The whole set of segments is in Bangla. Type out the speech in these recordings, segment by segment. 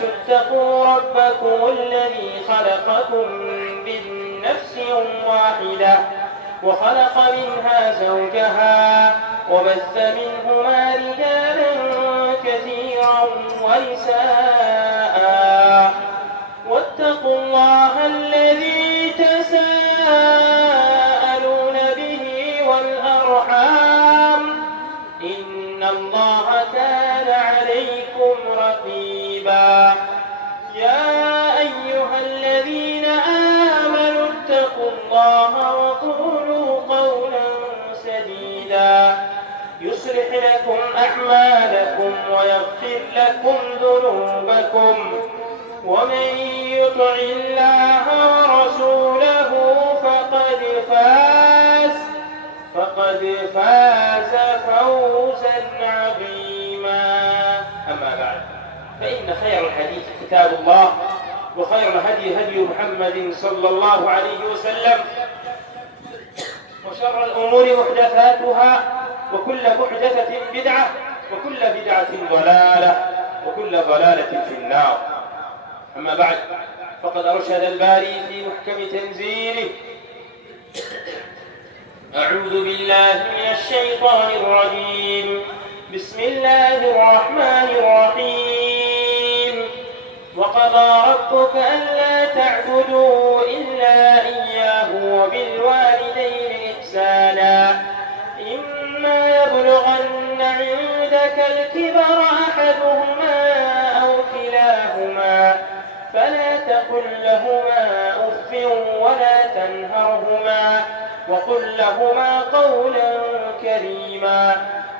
الناس اتقوا ربكم الذي خلقكم من نفس واحدة وخلق منها زوجها وبث منهما رجالا كثيرا ونساء واتقوا الله الذي تساءلون به والأرحام إن الله كان عليكم رقيبا يا أيها الذين آمنوا اتقوا الله وقولوا قولا سديدا يصلح لكم أعمالكم ويغفر لكم ذنوبكم ومن يطع الله ورسوله فقد فاز فوزا عظيما. أما بعد فإن خير الحديث كتاب الله وخير الهدي هدي محمد صلى الله عليه وسلم وشر الأمور محدثاتها وكل محدثة بدعة وكل بدعة ضلالة وكل ضلالة في النار. أما بعد فقد أرشد الباري في محكم تنزيله أعوذ بالله من الشيطان الرجيم بسم الله الرحمن الرحيم وقضى ربك ألا تعبدوا إلا إياه وبالوالدين إحسانا إما يبلغن عندك الكبر أحدهما أو كلاهما فلا تقل لهما أف ولا تنهرهما وقل لهما قولا كريما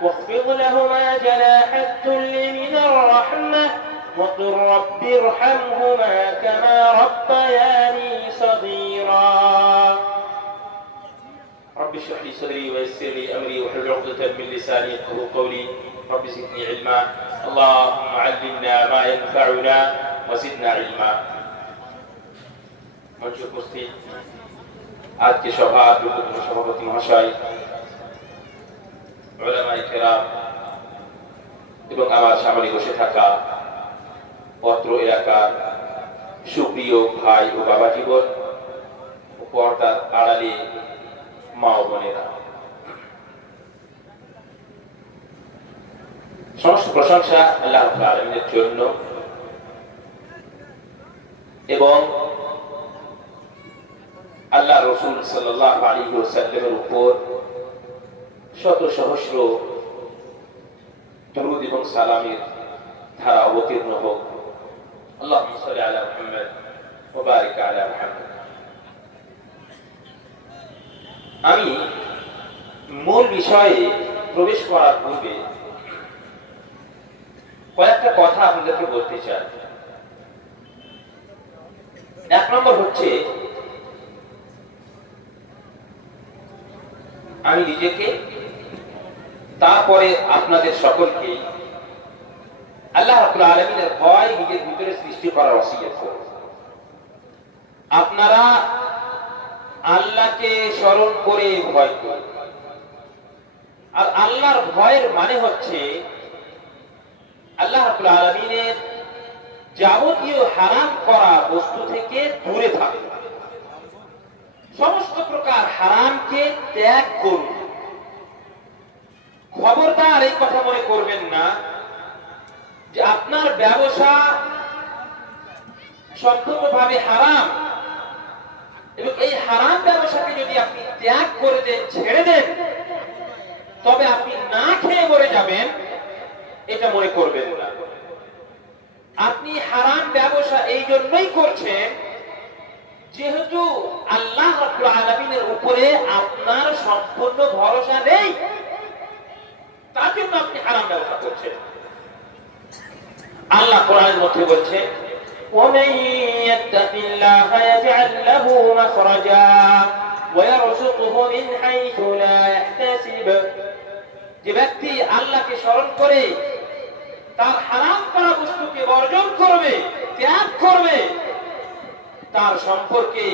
واخفض لهما جناح الذل من الرحمة وقل رب ارحمهما كما ربياني صغيرا. رب اشرح لي صدري ويسر لي أمري واحلل عقدة من لساني يفقهوا قولي رب زدني علما اللهم علمنا ما ينفعنا وزدنا علما. মঞ্চে উপস্থিত আজকে সভার গুরুত্বপূর্ণ সভাপতি মহাশয়, উলামায়ে কেরাম এবং আমার সামনে বসে থাকা অত্র এলাকার সুপ্রিয় ভাই ও বাবা জীবন ও পর্দার আড়ালে মা ও বোনেরা, সমস্ত প্রশংসা আল্লাহ রাব্বুল আলামিনের জন্য এবং আল্লাহ রাসূল সাল্লাল্লাহু আলাইহি ওয়াসাল্লামের উপর শত সহস্র দরুদ এবং সালামের ধারা অবতীর্ণ হোক। আল্লাহুম্মা সাল্লি আলা মুহাম্মদ ওয়া বারিক আলা মুহাম্মদ। আমি মূল বিষয়ে প্রবেশ করার পূর্বে কয়েকটা কথা আপনাদেরকে বলতে চাই। এক নম্বর হচ্ছে, আমি নিজেকে তারপরে আপনাদের সকলকে আল্লাহ রাব্বুল আলামিনের ভয় নিজের ভিতরে সৃষ্টি করার ওসিয়ত করব। আপনারা আল্লাহকে স্মরণ করে ভয় করুন। আর আল্লাহর ভয়ের মানে হচ্ছে আল্লাহ রাব্বুল আলামিনের যাবতীয় হারাম করা বস্তু থেকে দূরে থাকুন, সমস্ত প্রকার হারামকে ত্যাগ করুন। খবরদার এই কথা মনে করবেন না যে আপনার ব্যবসা সম্পূর্ণভাবে হারাম এবং এই হারাম ব্যবসাকে যদি আপনি ত্যাগ করে দেন, ছেড়ে দেন, তবে আপনি না খেয়ে মরে যাবেন, এটা মনে করবেন না। আপনি হারাম ব্যবসা এই জন্যই করছেন যেহেতু আল্লাহ রাব্বুল আলামিনের উপরে আপনার সম্পূর্ণ ভরসা নেই, তার জন্য আপনি হারাম ব্যবসা করছেন। আল্লাহ কোরআনের মধ্যে বলছেন, وَمَن يَتَّقِ اللَّهَ يَجْعَل لَّهُ مَخْرَجًا وَيَرْزُقْهُ مِنْ حَيْثُ لَا يَحْتَسِبُ। যে ব্যক্তি আল্লাহকে স্মরণ করে তার হারাম করা বস্তুকে বর্জন করবে, ত্যাগ করবে, তার সম্পর্কে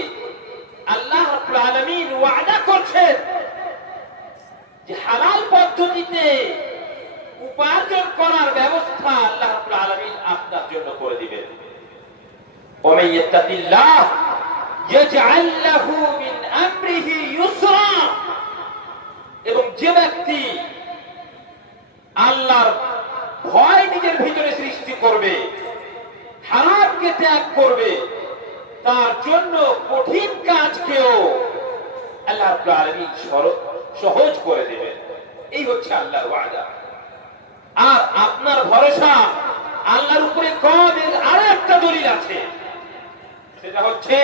আল্লাহ রাব্বুল আলামিন ওয়াদা করছেন যে হালাল পদ্ধতিতে উপার্জন করার ব্যবস্থা আল্লাহ রাব্বুল আলামিন আপনার জন্য করে দিবেন। ومن يتق الله يجعل له من امره يسرا এবং যে ব্যক্তি আল্লাহর ভয় নিজের ভিতরে সৃষ্টি করবে, হারামকে ত্যাগ করবে, তার জন্য কঠিন কাজকেও আল্লাহ রাব্বুল আলামিন সহজ করে দেবেন। এই হচ্ছে আল্লাহর ওয়াদা। আর আপনার ভরসা আল্লাহর উপরে কমের আরো একটা দলিল আছে, সেটা হচ্ছে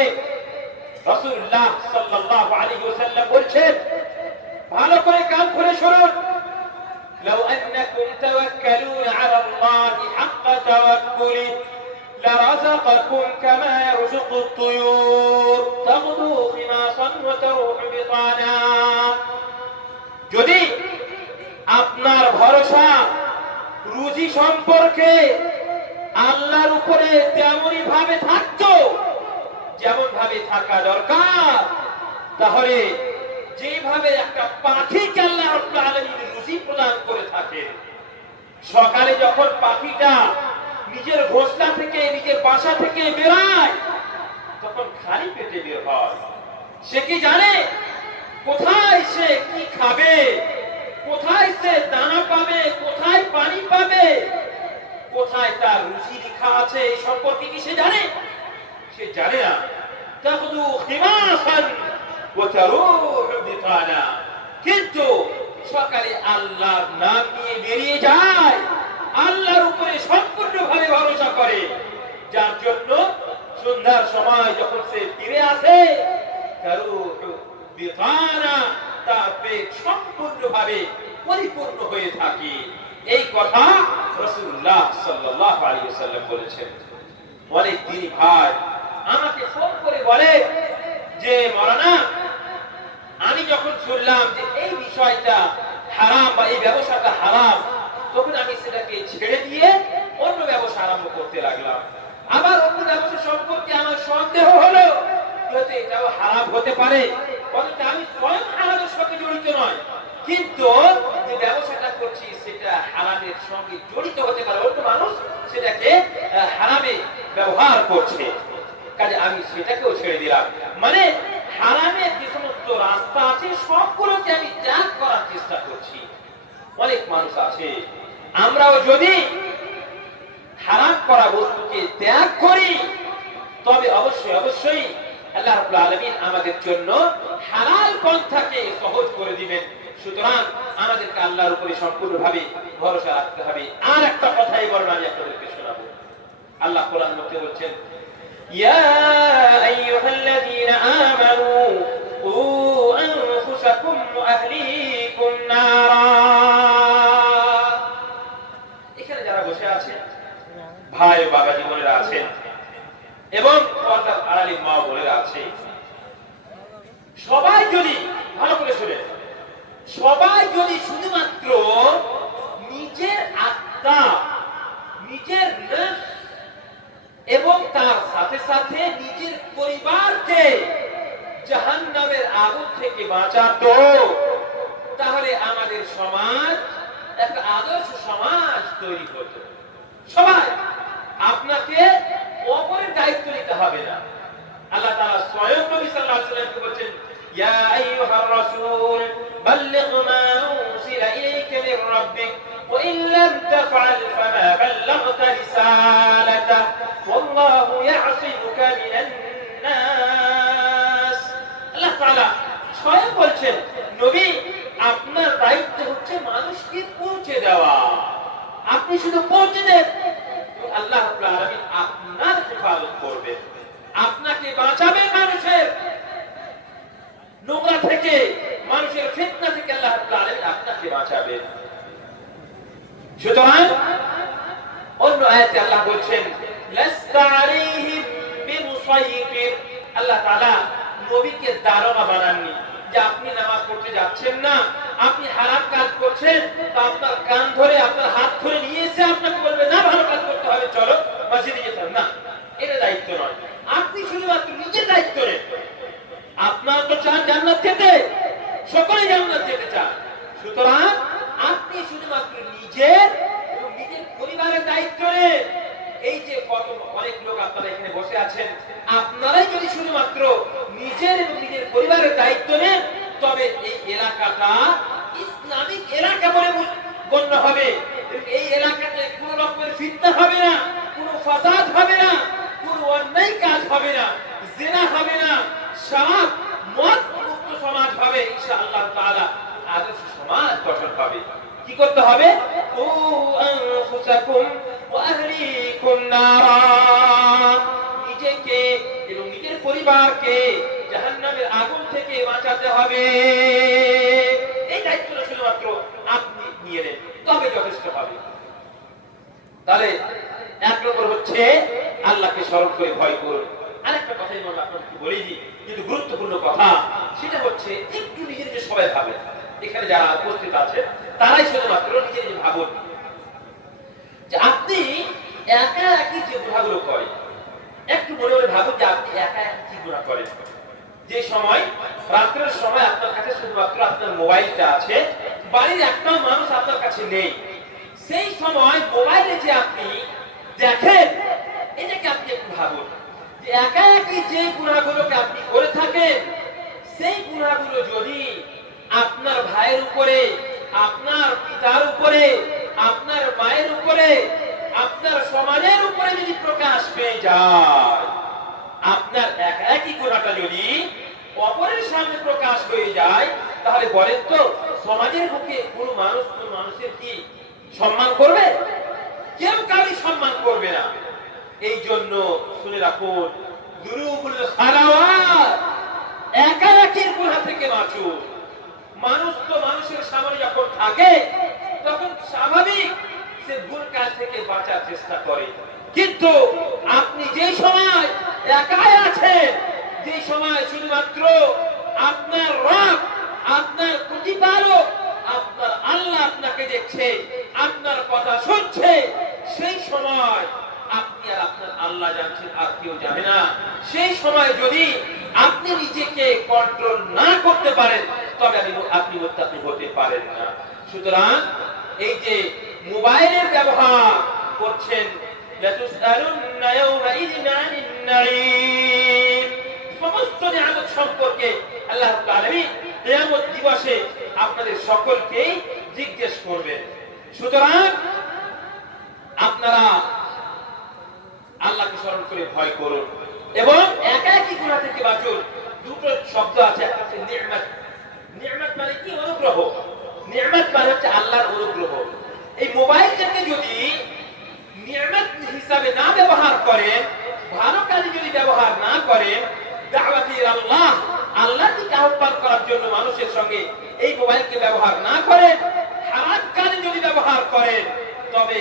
রাসূলুল্লাহ সাল্লাল্লাহু আলাইহি ওয়াসাল্লাম বলছেন, ভালো করে কান খুলে শুনুন, لو أنكم توكلون على الله حق توكله لرزقكم كما يرزق الطيور تغدو خماصا وتروح بطانا। যদি আপনার ভরসা রুজি সম্পর্কে আল্লাহর উপরে তেমনই ভাবে থাকতো যেমন ভাবে থাকা দরকার, তাহলে যেভাবে একটা পাখিকে আল্লাহ রাব্বুল আলামিন রুজি প্রদান করে থাকেন, সকালে যখন পাখিটা নিজের ঘোষলা থেকে নিজের বাসা থেকে বেরোয় তখন খালি পেটে বের হয়। সে কি জানে কোথায় সে কি খাবে, কোথায় সে দানা পাবে, কোথায় পানি পাবে, কোথায় তার রুজি লেখা আছে, এই সম্পর্কে কি সে জানে? সে জানে না। তাকুদু খিমাসান ওয়া তারুহু বিতানা, কিন্তু সকালে আল্লাহর নাম নিয়ে বেরিয়ে যায়, আল্লাহর উপরে সম্পূর্ণভাবে ভরসা করে, যার জন্য সন্ধ্যার সময় যখন সে ফিরে আসে তারুহু বিতানা, তার পেট সম্পূর্ণভাবে পরিপূর্ণ হয়ে থাকে। এই কথা রাসূলুল্লাহ সাল্লাল্লাহু আলাইহি ওয়াসাল্লাম বলেছেন। অনেক দিনই ভাই আমাকে ফোন করে বলে যে মাওলানা, আমি যখন শুনলাম যে এই বিষয়টা হারাম বা এই ব্যবসাটা হারাম, তখন আমি সেটাকে ছেড়ে দিয়ে অন্য ব্যবসা আরম্ভ করতে লাগলাম। আবার অন্য ব্যবসা সম্পর্কে আমার সন্দেহ হলো হয়তো এটাও হারাম হতে পারে, অথচ আমি স্বয়ং হারামের সঙ্গে জড়িত নয়, কিন্তু যে ব্যবসাটা করছি সেটা হারামের সঙ্গে জড়িত হতে পারে, অন্য মানুষ সেটাকে হারামে ব্যবহার করছে, কাজে আমি সেটাকেও ছেড়ে দিলাম। মানে হারামের যে সমস্ত রাস্তা আছে সবগুলোকে আমি ত্যাগ করার চেষ্টা করছি। অনেক মানুষ আছে, আমরাও যদি হারাম করা বস্তুকে ত্যাগ করি তবে অবশ্যই অবশ্যই আল্লাহ রাব্বুল আলামিন আমাদের জন্য হালাল পন্থাকে সহজ করে দিবেন। সুতরাং আমাদেরকে আল্লাহর উপরে সম্পূর্ণভাবে ভরসা রাখতে হবে। আর একটা কথাই বলেন, আমি আপনাদেরকে শোনাবো। আল্লাহ কোরআন মধ্যে বলছেন, ইয়া আইয়ুহাল্লাযীনা আমানু কু আনফুসাকুম ওয়া আহলিকুম নারা। এখানে যারা বসে আছেন, ভাই বাবা জীবনেরা আছেন এবং পর্দার আড়ালে মা বোনেরা আছে, সবাই যদি ভালো করে শুনে, সবাই যদি শুধুমাত্র নিজের আত্মা, নিজের নফস এবং তার সাথে সাথে নিজের পরিবারকে জাহান্নামের আগুন থেকে বাঁচাতো, তাহলে আমাদের সমাজ একটা আদর্শ সমাজ তৈরি হতো। সবাই আপনাকে অপরের দায়িত্ব নিতে হবে না। আল্লাহ তাআলা স্বয়ং নবী সাল্লাল্লাহু আলাইহি ওয়াসাল্লামকে বলেন, ইয়া আইয়ুহার রাসূল বাল্লিগ মা উনজিলা ইলাইকা মির রাব্বিক ওয়া ইন লাম তাফআল ফামা বাল্লাগতা রিসালাতা ওয়াল্লাহু ইয়াসিমুকা মিনান নাস। আল্লাহ তাআলা স্বয়ং বলছেন, নবী আপনার দায়িত্ব হচ্ছে মানুষকে পৌঁছে দেওয়া। আপনি শুধু পৌঁছে দেন, আল্লাহ রাব্বুল আলামিন আপনার হেফাজত করবেন, আপনাকে বাঁচাবেন মানুষের নোংরা থেকে, মানুষের ফিতনা থেকে আল্লাহ রাব্বুল আলামিন আপনাকে বাঁচাবেন। সুতরাং অন্য আয়াতে আল্লাহ বলছেন, লাস্তা আলাইহিম বিমুসাইতির। আল্লাহ তাআলা নবীকে দারোগা বানাননি যে আপনি নামাজ পড়তে যাচ্ছেন না, আপনি হারাম কাজ করছেন, তা আপনার কান ধরে আপনার হাত ধরে নিয়ে এসে আপনাকে বলবে না ভালো কাজ করতে হবে, চলো মসজিদে যেতে হবে না। এটা দায়িত্ব নয়। আপনি শুধুমাত্র নিজের দায়িত্ব নেন। আপনার তো চান জান্নাত যেতে, সকলেই জান্নাত যেতে চান, সুতরাং আপনি শুধুমাত্র নিজের এবং নিজের পরিবারের দায়িত্ব নেন। এই যে কত অনেক লোক আপনারা এখানে বসে আছেন, আপনারাই যদি শুধুমাত্র নিজের এবং নিজের পরিবারের দায়িত্ব নেন, তবে এই এলাকাটা ইসলামিক এলাকা বলে গণ্য হবে। এই এলাকাতে কোনো রকমের ফিতনা হবে না, কোনো ফাসাদ হবে না, কোনো অন্যায় কাজ হবে না, জিনা হবে না, শরাব মদ মুক্ত সমাজ হবে ইনশাআল্লাহ তাআলা। আদর্শ সমাজ গঠন হবে। কি করতে হবে? ও আনফুসাকুম ওয়া আহলিকুম নারা, নিজেকে এবং নিজের পরিবারকে জাহান্নামের আগুন থেকে বাঁচাতে হবে। এই দায়িত্বটা শুধুমাত্র আপনি নিয়ে নেন, তবে যথেষ্ট হবে। তাহলে এক নম্বর হচ্ছে আল্লাহকে স্মরণ করে ভয় করুন। আরেকটা কথা আমি আপনাকে বলে দিই, কিন্তু গুরুত্বপূর্ণ কথা, সেটা হচ্ছে একটু নিজের যে সবাই ভাবেন, এখানে যারা উপস্থিত আছে তারাই শুধুমাত্র নিজের যে ভাবুন যে আপনি একা একই যে গুণাগুলো করেন, একটু মনে মনে ভাবুন যে আপনি একা একই কি গুণা করেন। যে সময় রাত্রের সময় আপনার কাছে শুধুমাত্র আপনার মোবাইলটা আছে, বাড়ির একটা মানুষ আপনার কাছে নেই, সেই সময় মোবাইলে যে আপনি দেখেন, এটাকে আপনি একটু ভাবুন যে একা একই যে গুণাগুলোকে আপনি করে থাকেন, সেই গুণাগুলো যদি আপনার ভাইয়ের উপরে, আপনার পিতার উপরে, আপনার মায়ের উপরে, আপনার সমাজের উপরে যদি প্রকাশ পেয়ে যায়, আপনার একা একই গুণাটা যদি অপরের সামনে প্রকাশ হয়ে যায়, তাহলে বলেন তো সমাজের বুকে কোন মানুষের কি সম্মান করবে? কেউ কারোর সম্মান করবে না। এই জন্য শুনে রাখুন, দুরুবুল খালাওয়াত, একা একই গুনাহ থেকে বাঁচুন। মানুষ তো মানুষের সামনে যখন থাকে তখন স্বাভাবিক সে ভুল কাজ থেকে বাঁচার চেষ্টা করে, কিন্তু আপনি যে সময় একাই আছেন, যে সময় শুধুমাত্র আপনার রব, আপনার প্রতিপালক, আপনার আল্লাহ আপনাকে দেখছে, আপনার কথা শুনছে, সেই সময় আপনি আর আপনার আল্লাহ জানছেন, আর কেউ জানে না। সেই সময় যদি আপনি নিজেকে কন্ট্রোল না করতে পারেন, তবে আপনি মুত্তাকি হতে পারেন না। সুতরাং এই যে মোবাইলের ব্যবহার করছেন, লাতুসআলুন্না ইয়াওমাইযিন আনিন নাঈম, সমস্ত নিয়ামত সম্পর্কে আল্লাহ রাব্বুল আলামিন কিয়ামত দিবসে আপনাদের সকলকেই জিজ্ঞেস করবেন। সুতরাং আপনারা আল্লাহকে স্মরণ করে ভয় করুন এবং একা একই গুনাহ থেকে বাঁচুন। দুটো শব্দ আছে, একটা হচ্ছে নিয়ামত। নিয়ামত মানে কি? অনুগ্রহ। নিয়ামত মানে হচ্ছে আল্লাহর অনুগ্রহ। এই মোবাইলটাকে যদি নিয়ামত হিসাবে না ব্যবহার করেন, ভালো কাজে যদি ব্যবহার না করেন, দাওয়াতি আল্লাহ, আল্লাহর দিকে আহ্বান করার জন্য মানুষের সঙ্গে এই মোবাইলকে ব্যবহার না করেন, খারাপ কাজে যদি ব্যবহার করেন, তবে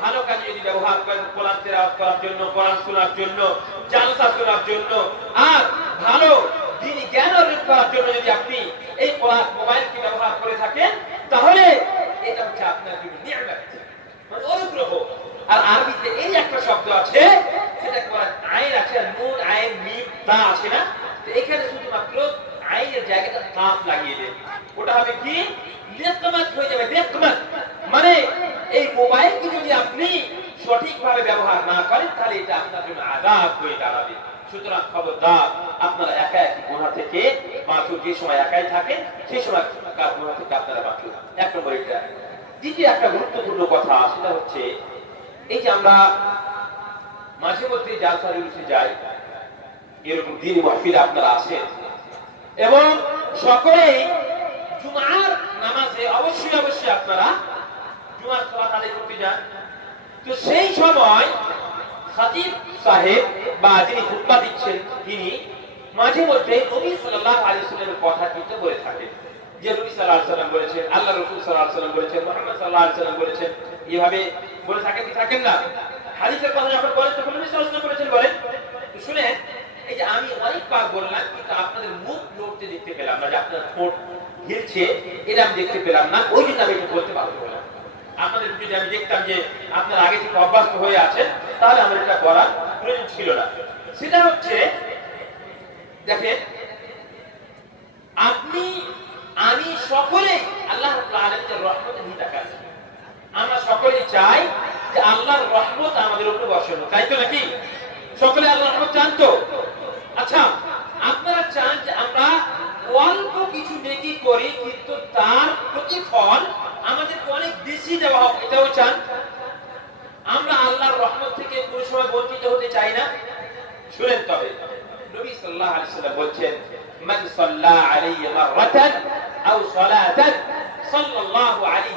ভালো কাজে যদি ব্যবহার করেন, কোরআন তেলাওয়াত করার জন্য, কোরআন শোনার জন্য, জালসা শোনার জন্য, আর ভালো দ্বীনি জ্ঞান অর্জন করার জন্য যদি আপনি এই মোবাইলকে ব্যবহার করে থাকেন, তাহলে এটা হচ্ছে আপনার জন্য নিয়ামত, মানে অনুগ্রহ। আর আরবিতে এই একটা শব্দ আছে, সেটা কোরআন আইন আছে, নুন আইন মিম তা আছে না, তো এখানে শুধুমাত্র আইনের জায়গাটা কাফ লাগিয়ে দেন, ওটা হবে কি? নিকমাত হয়ে যাবে। নিকমাত মানে এই মোবাইলকে যদি আপনি সঠিকভাবে ব্যবহার না করেন, তাহলে এটা আপনার জন্য আযাব হয়ে দাঁড়াবে। সুতরাং খবরদার, আপনারা একা একই গুনাহ থেকে বাঁচুন। যে সময় একাই থাকেন, সেই সময় গুনাহ থেকে আপনারা বাঁচুন। এক নম্বর এটা। দ্বিতীয় একটা গুরুত্বপূর্ণ কথা, সেটা হচ্ছে এই যে আমরা মাঝে মধ্যে জালসা জুলুসে যাই, এরকম দিন মাহফিলে আপনারা আসেন এবং সকলেই জুমার নামাজে অবশ্যই অবশ্যই আপনারা জুমার সালাত আদায় করতে যান। তো সেই সময় খাতিব সাহেব বা যিনি খুতবা দিচ্ছেন, তিনি মাঝে মধ্যে নবী সাল্লাল্লাহু আলাইহি ওয়াসাল্লামের কথা কিন্তু বলে থাকেন, যে নবী সাল্লাল্লাহু আলাইহি ওয়াসাল্লাম বলেছেন, আল্লাহ রাসূল সাল্লাল্লাহু আলাইহি ওয়াসাল্লাম বলেছেন, মুহাম্মদ সাল্লাল্লাহু আলাইহি ওয়াসাল্লাম বলেছেন, এইভাবে বলে থাকেন কি থাকেন না? হাদিসের কথা যখন বলেন তখন নবী সাল্লাল্লাহু আলাইহি ওয়াসাল্লাম বলেছেন, বলেন। তো শুনেন, এই যে আমি অনেকবার বললাম, কিন্তু আপনাদের মুখ নড়তে দেখতে পেলাম না, যে আপনার ঠোঁট হিলছে এটা আমি দেখতে পেলাম না, ওই জন্য আমি এটা বলতে পারবো না। আপনাদের যদি আমি দেখতাম যে আপনারা আগে থেকে অভ্যস্ত হয়ে আছেন, তাহলে আমার এটা করার প্রয়োজন ছিল না। সেটা হচ্ছে, দেখেন, আপনি আমি সকলে আল্লাহ রাব্বুল আলামিনের রহমতে মুতাকাব্বির। আমরা সকলেই চাই যে আল্লাহর রহমত আমাদের উপরে বর্ষণ, তাই তো নাকি? সকলে আল্লাহর রহমত চান তো? আচ্ছা, আপনারা চান যে আমরা অল্প কিছু নেকি করি কিন্তু তার প্রতিফল আমাদেরকে অনেক বেশি দেওয়া হোক, এটাও চান? আমরা আল্লাহর রহমত থেকে কোনো সময় বঞ্চিত হতে চাই না। শুনেন তবে নবী সাল্লাল্লাহু আলাইহি ওয়াসাল্লাম বলেন, মান সাল্লা আলাইহি মাররাতান আও সালাতান সাল্লাল্লাহু আলাইহি